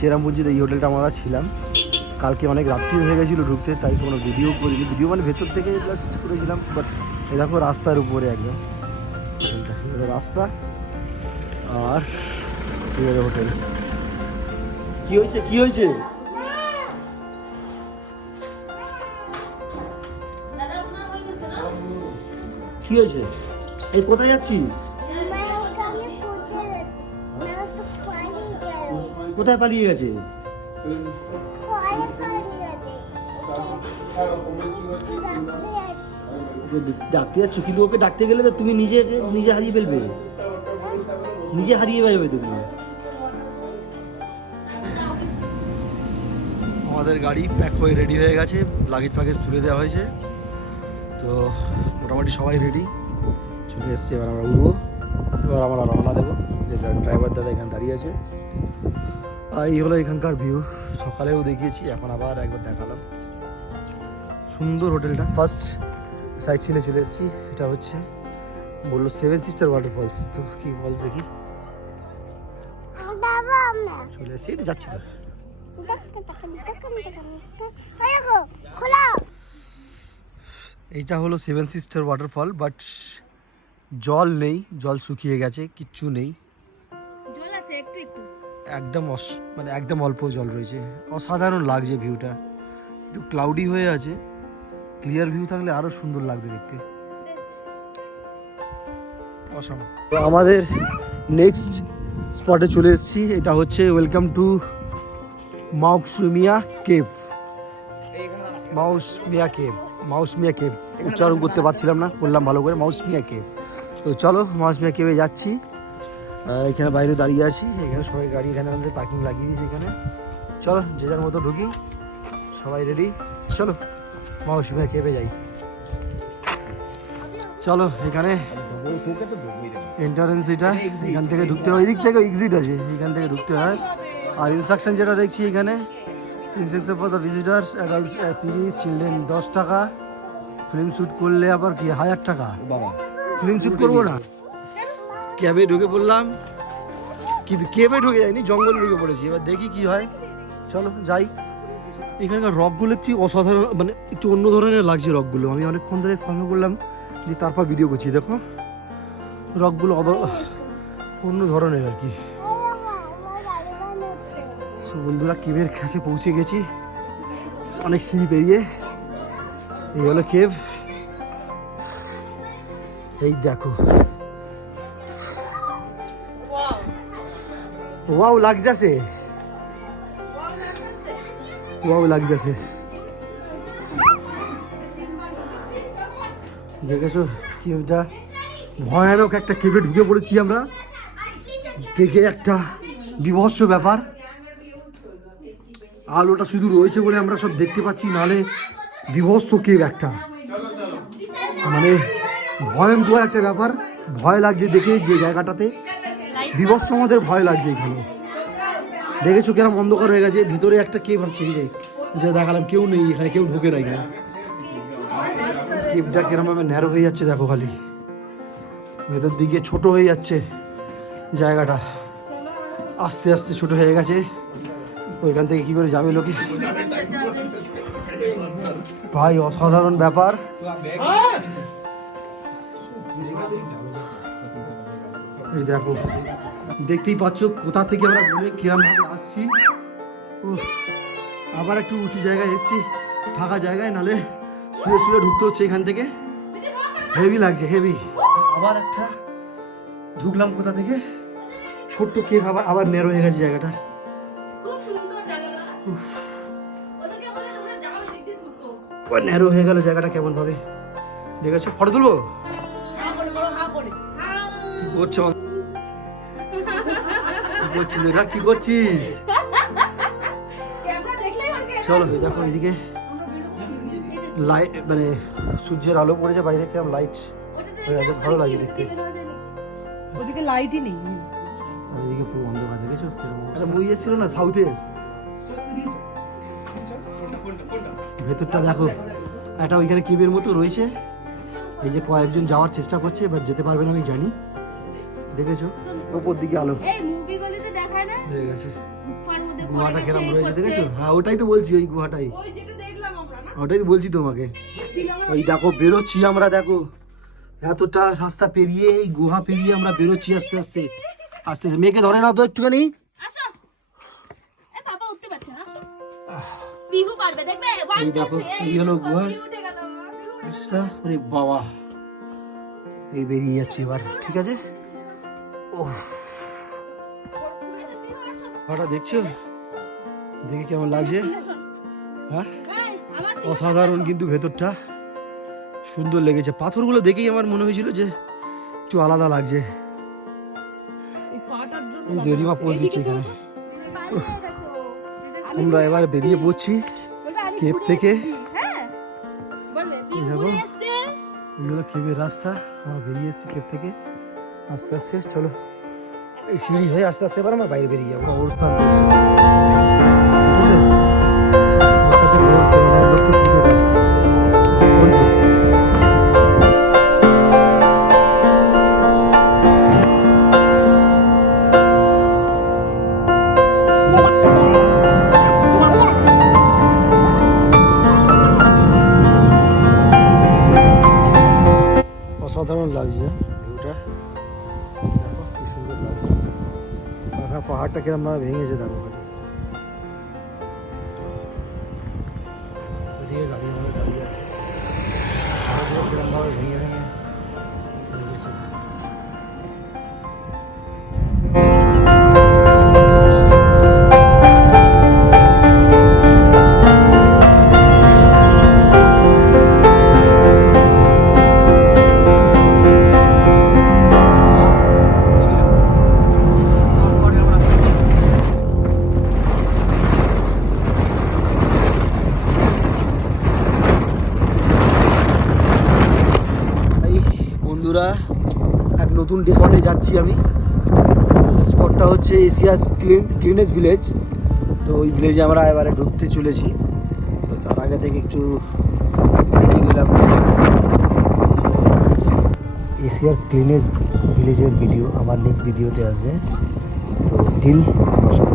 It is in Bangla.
চেরাপুঞ্জিতে এই হোটেলটা আমরা ছিলাম। কালকে অনেক রাত্রি হয়ে গেছিলো ঢুকতে, তাই কোনো ভিডিও করিনি। ভিডিও মানে ভেতর থেকে জাস্ট করেছিলাম। বাট এ দেখো রাস্তার উপরে একদম হোটেলটা, এবারে রাস্তা আর এবারে হোটেল। কি হয়েছে কি হয়েছে? কি হয়েছে? এই কোথায় যাচ্ছিস? কোথায় পালিয়ে গেছে? ডাকতে যাচ্ছ, কিন্তু ওকে ডাকতে গেলে তো তুমি নিজে হারিয়ে ফেলবে, নিজে হারিয়ে যাবে তুমি। আমাদের গাড়ি প্যাক হয়ে রেডি হয়ে গেছে, লাগেজ প্যাকেজ তুলে দেওয়া হয়েছে, তো মোটামুটি সবাই রেডি চলে এসছে। এবার আমরা উঠবো, এবার আমরা রওনা দেবো। যে ড্রাইভার দাদা এখানে দাঁড়িয়ে আছে। আর এই হলো এখানকার ভিউ। সকালেও দেখিয়েছি, এখন আবার একবার দেখালাম। সুন্দর হোটেলটা। ফার্স্ট সাইড সিনে চলে এসেছি। এটা হচ্ছে বললো 7 সিস্টার ওয়াটারফলস। তো কি ফলস কি চলে এসেছি, এটা যাচ্ছি তো। এইটা হলো 7 সিস্টার ওয়াটারফল, বাট জল নেই, জল শুকিয়ে গেছে, কিচ্ছু নেই। জল আছে একটু একটু, একদম মানে একদম অল্প জল রয়েছে। অসাধারণ লাগছে ভিউটা। একটু ক্লাউডি হয়ে আছে, ক্লিয়ার ভিউ থাকলে আরো সুন্দর লাগবে দেখতে। অসাম। আমাদের নেক্সট স্পটে চলে এসেছি। এটা হচ্ছে ওয়েলকাম টু মাউসমিয়া কেভ। মাউসমিয়া কেভ উচ্চারণ করতে পারছিলাম না, বললাম ভালো করে মাউসমিয়া কেভ। তো চলো মাউসমিয়া কেভে যাচ্ছি। এখানে বাইরে দাঁড়িয়ে আছি, এখানে সবাই গাড়ি এখানে আমাদের পার্কিং লাগিয়ে দিয়েছে এখানে। চলো যে যার মতো ঢুকি, সবাই রেডি, চলো মাউসমিয়া কেভে যাই। চলো এখানে এন্ট্রান্স, এটা এখান থেকে ঢুকতে হয়, এদিক থেকে এক্সিট আছে, এখান থেকে ঢুকতে হয়। আর ইনস্ট্রাকশন যেটা দেখছি এখানে, instruction for the visitors, adults 30, children 10 টাকা, ফিল্ম শ্যুট করলে আবার কি 1000 টাকা। বাবা ফিল্ম শ্যুট করবো না, ক্যাবে ঢুকে পড়লাম, কিন্তু ক্যাবে ঢুকে যায়নি, জঙ্গলে ঢুকে পড়েছি। এবার দেখি কি হয়, চলো যাই। এখানকার রকগুলো একটু অসাধারণ, মানে একটু অন্য ধরনের লাগছে রকগুলো। আমি অনেকক্ষণ ধরে ফলো করলাম, যে তারপর ভিডিও করছি। দেখো রকগুলো অন্য ধরনের আর কি। সো বন্ধুরা, কেভের কাছে পৌঁছে গেছি, অনেক সিঁড়ি পেরিয়ে। এই হলো কেভ, এই দেখো। ওয়াও লাগতেছে, ওয়াও লাগতেছে। দেখেছো কেভটা, ভয়ানক একটা কেভে ঢুকে পড়েছি আমরা। দেখে একটা বিভৎস ব্যাপার। আলোটা শুধু রয়েছে বলে আমরা সব দেখতে পাচ্ছি, নাহলে বিভৎস কেভ একটা, মানে ভয়ঙ্কর একটা ব্যাপার। ভয় লাগছে দেখে, যে জায়গাটাতে বিভৎস আমাদের ভয় লাগছে। এখানে দেখেছো কেরম অন্ধকার হয়ে গেছে, ভিতরে একটা কেভ আছে, যে দেখালাম কেউ নেই এখানে, কেউ ঢুকে না এখানে। কেভটা কিরমভাবে ন্যারো হয়ে যাচ্ছে দেখো, খালি ভেতর দিকে ছোট হয়ে যাচ্ছে জায়গাটা, আস্তে আস্তে ছোট হয়ে গেছে। ওইখান থেকে কি করে যাবে লোকে ভাই, অসাধারণ ব্যাপার। এই দেখো, দেখতেই পাচ্ছ কোথা থেকে আমরা কিরম ভাবে আসছি। আবার একটু উঁচু জায়গায় এসেছি, ফাঁকা জায়গায়, নালে শুয়ে শুয়ে ঢুকতে হচ্ছে এখান থেকে। হেভি লাগছে, হেভি। আবার একটা ঢুকলাম কোথা থেকে, ছোট্ট কেভ, আবার ন্যারো হয়ে গেছে জায়গাটা। ন্যারো হয়ে গেল জায়গাটা কেমন ভাবে, দেখেছো? ফটো তুলবো? কি করছিস? চলো দেখো এদিকে লাইট, মানে সূর্যের আলো পড়েছে বাইরে, কিরম লাইট হয়ে আছে, ভালো লাগে দেখতে। ওদিকে লাইটই নেই, এদিকে পুরো অন্ধকার। দেখেছো একটা মুভি এসেছিল না সাউথে, ভেতরটা দেখো, একটা ওইখানে কেবের মতো রয়েছে। এই যে কয়েকজন যাওয়ার চেষ্টা করছে, এবার যেতে পারবে না আমি জানি। দেখেছো ওপর দিকে আলো, এই মুভিগুলোতে দেখায় না, হয়ে গেছে গুহাটা কেরম রয়েছে দেখেছো? হ্যাঁ ওটাই তো বলছি, ওই গুহাটাই, ওই যেটা দেখলাম আমরা না ওটাই তো বলছি তোমাকে। শিলংয়ের ওই দেখো বেরোচ্ছি আমরা, দেখো এতটা রাস্তা পেরিয়ে এই গুহা পেরিয়ে আমরা বেরোচ্ছি আস্তে আস্তে আস্তে। মেয়েকে ধরে নাও তো একটুখানি। আসো এ বাবা উঠতে পারছে না, আসো বিহু পারবে দেখবে। এই দেখো এই হলো গুহা উঠে গেল রাস্তা। ওরে বাবা, এই বেরিয়ে যাচ্ছে এবার, ঠিক আছে। ও গুহাটা দেখছো, দেখে কেমন লাগছে? হ্যাঁ অসাধারণ, কিন্তু ভেতরটা সুন্দর লেগেছে। পাথরগুলো দেখেই আমার মনে হয়েছিল যে একটু আলাদা লাগছে। এই পাটার জন্য এই যে রিমা পোজ দিচ্ছে এখানে। আমরা এবার বেরিয়ে পড়ছি কেপ থেকে। এই দেখো এই হলো কেপের রাস্তা, আমরা বেরিয়ে এসেছি কেপ থেকে আস্তে আস্তে। চলো এই সিঁড়ি হয়ে আস্তে আস্তে এবার আমরা বাইরে বেরিয়ে যাবো। অবস্থান করছি, বুঝেছো? মাথাতে অবস্থান, আমার লোককে পুঁতে দাও। ওই তো অসাধারণ লাগছে ভিউটা, দেখো কি সুন্দর লাগছে। আর পাহাড়টা কিরম ভাবে ভেঙেছে দেখো, খালি গাড়ি আমাদের দাঁড়িয়ে আছে, পাহাড়গুলো কিরম ভাবে ভেঙে ভেঙে চলে গেছে। বন্ধুরা এক নতুন স্পটে যাচ্ছি আমি। সেই স্পটটা হচ্ছে এশিয়াস ক্লিনেস্ট ভিলেজ। তো ওই ভিলেজে আমরা এবারে ঢুকতে চলেছি। তো তার আগে থেকে একটু দেখিয়ে দিলাম এশিয়ার ক্লিনেস্ট ভিলেজের ভিডিও আমার নেক্সট ভিডিওতে আসবে। তো টিল আমার সাথে